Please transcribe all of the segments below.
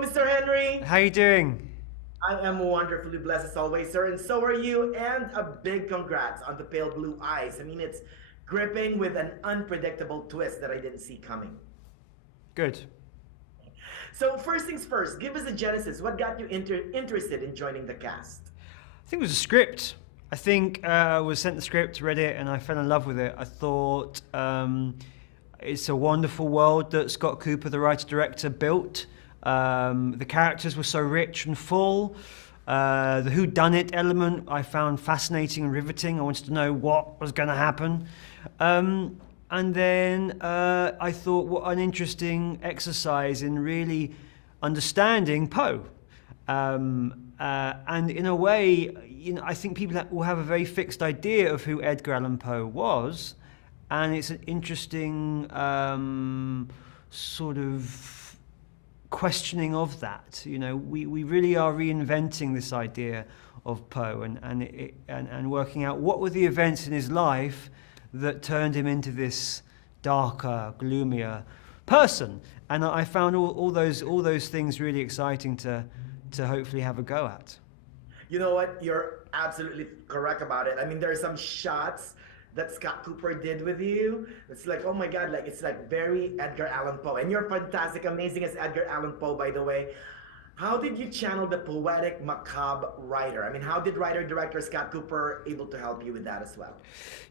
Mr. Henry. How you doing? I am wonderfully blessed as always, sir, and so are you. And a big congrats on the Pale Blue Eyes. I mean, it's gripping with an unpredictable twist that I didn't see coming. Good. So, first things first, give us a genesis. What got you interested in joining the cast? I think it was a script. I think I was sent the script, read it, and I fell in love with it. I thought it's a wonderful world that Scott Cooper, the writer-director, built. The characters were so rich and full. The whodunit element I found fascinating and riveting. I wanted to know what was going to happen. And then I thought, what an interesting exercise in really understanding Poe. And in a way, I think people will have a very fixed idea of who Edgar Allan Poe was. And it's an interesting sort of questioning of that. We really are reinventing this idea of Poe and working out what were the events in his life that turned him into this darker, gloomier person. And I found all those things really exciting to hopefully have a go at. You know what? You're absolutely correct about it. I mean, there are some shots that Scott Cooper did with you. It's like, oh my God, it's like very Edgar Allan Poe. And you're fantastic, amazing as Edgar Allan Poe, by the way. How did you channel the poetic, macabre writer? I mean, how did writer-director Scott Cooper able to help you with that as well?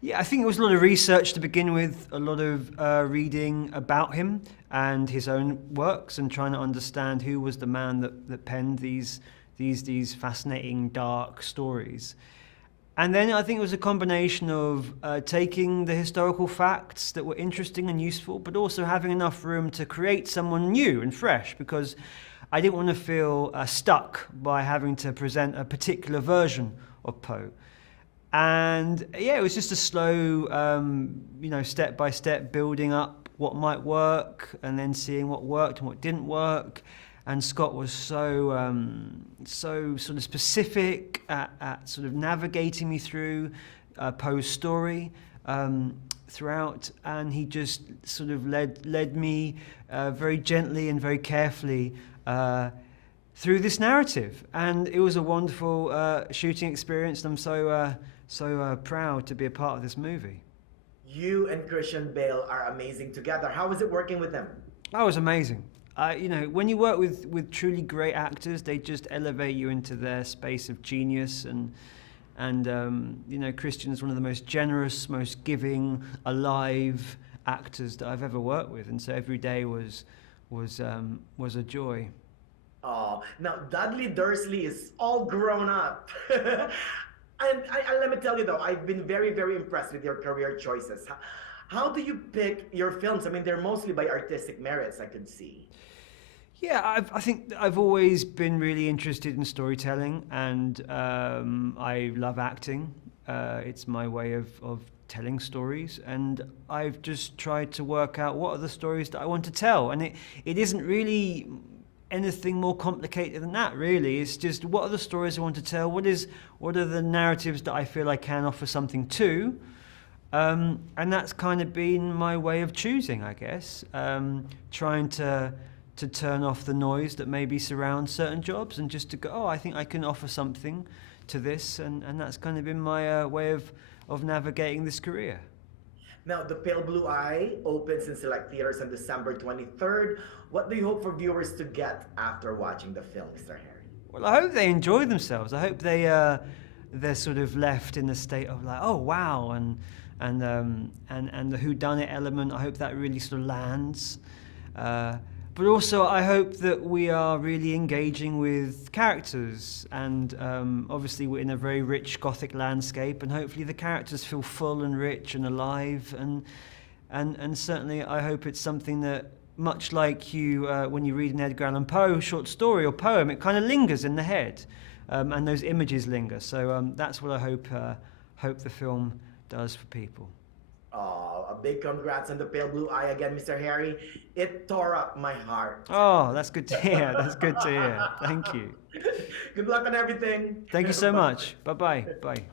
Yeah, I think it was a lot of research to begin with, a lot of reading about him and his own works and trying to understand who was the man that penned these fascinating, dark stories. And then I think it was a combination of taking the historical facts that were interesting and useful, but also having enough room to create someone new and fresh, because I didn't want to feel stuck by having to present a particular version of Poe. And yeah, it was just a slow, step-by-step building up what might work and then seeing what worked and what didn't work. And Scott was so sort of specific at sort of navigating me through Poe's story throughout, and he just sort of led me very gently and very carefully through this narrative. And it was a wonderful shooting experience, and I'm so proud to be a part of this movie. You and Christian Bale are amazing together. How was it working with them? Oh, it was amazing. When you work with truly great actors, they just elevate you into their space of genius. And Christian is one of the most generous, most giving, alive actors that I've ever worked with. And so every day was a joy. Oh, now Dudley Dursley is all grown up. And let me tell you though, I've been very, very impressed with your career choices. How do you pick your films? I mean, they're mostly by artistic merits, I could see. Yeah, I think I've always been really interested in storytelling, and I love acting. It's my way of telling stories, and I've just tried to work out what are the stories that I want to tell. And it isn't really anything more complicated than that, really. It's just, what are the stories I want to tell? What are the narratives that I feel I can offer something to? And that's kind of been my way of choosing, I guess. Trying to turn off the noise that maybe surrounds certain jobs and just to go, oh, I think I can offer something to this, and that's kind of been my way of navigating this career. Now, The Pale Blue Eye opens in select theaters on December 23rd. What do you hope for viewers to get after watching the film, Mr. Harry? Well, I hope they enjoy themselves. I hope they're sort of left in a state of like, oh wow, and the whodunit element, I hope that really sort of lands. But also, I hope that we are really engaging with characters, and obviously we're in a very rich Gothic landscape, and hopefully the characters feel full and rich and alive, and certainly I hope it's something that, much like you when you read an Edgar Allan Poe short story or poem, it kind of lingers in the head, and those images linger. So that's what I hope the film does for people. Oh, a big congrats on The Pale Blue Eye again, Mr. Harry. It tore up my heart. Oh, that's good to hear. That's good to hear. Thank you. Good luck on everything. Thank you so much. Bye-bye. Bye.